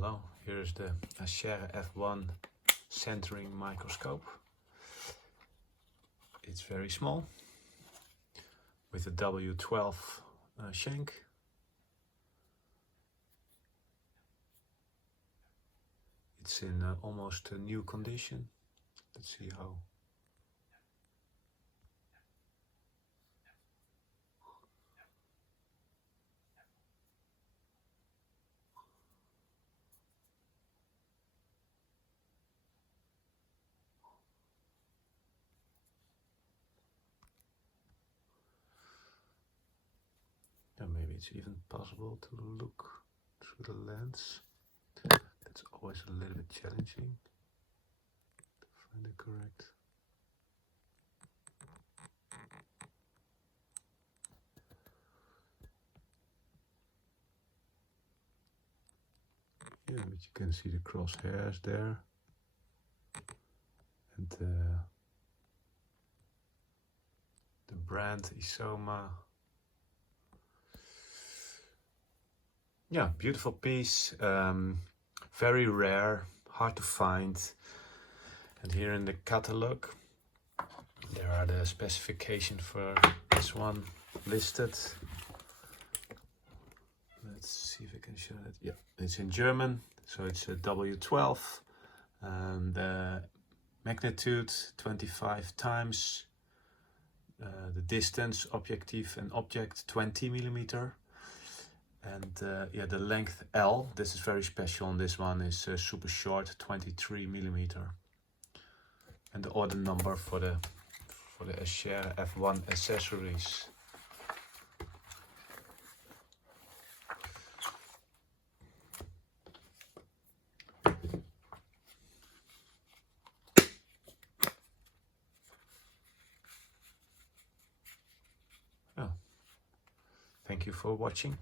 Hello, here is the Aciera F1 centering microscope. It's very small with a W12 shank. It's in almost a new condition. Let's see how. Maybe it's even possible to look through the lens. That's always a little bit challenging to find it correct. Yeah, but you can see the crosshairs there. And the brand Isoma. Yeah, beautiful piece, very rare, hard to find. And here in the catalog, there are the specifications for this one listed. Let's see if I can show it. Yeah, it's in German, so it's a W12. The magnitude 25 times. The distance, objective and object 20 millimeter. And yeah, the length L, this is very special on this one, is super short, 23 millimeter. And the order number for the Aciera F1 accessories. Yeah. Thank you for watching.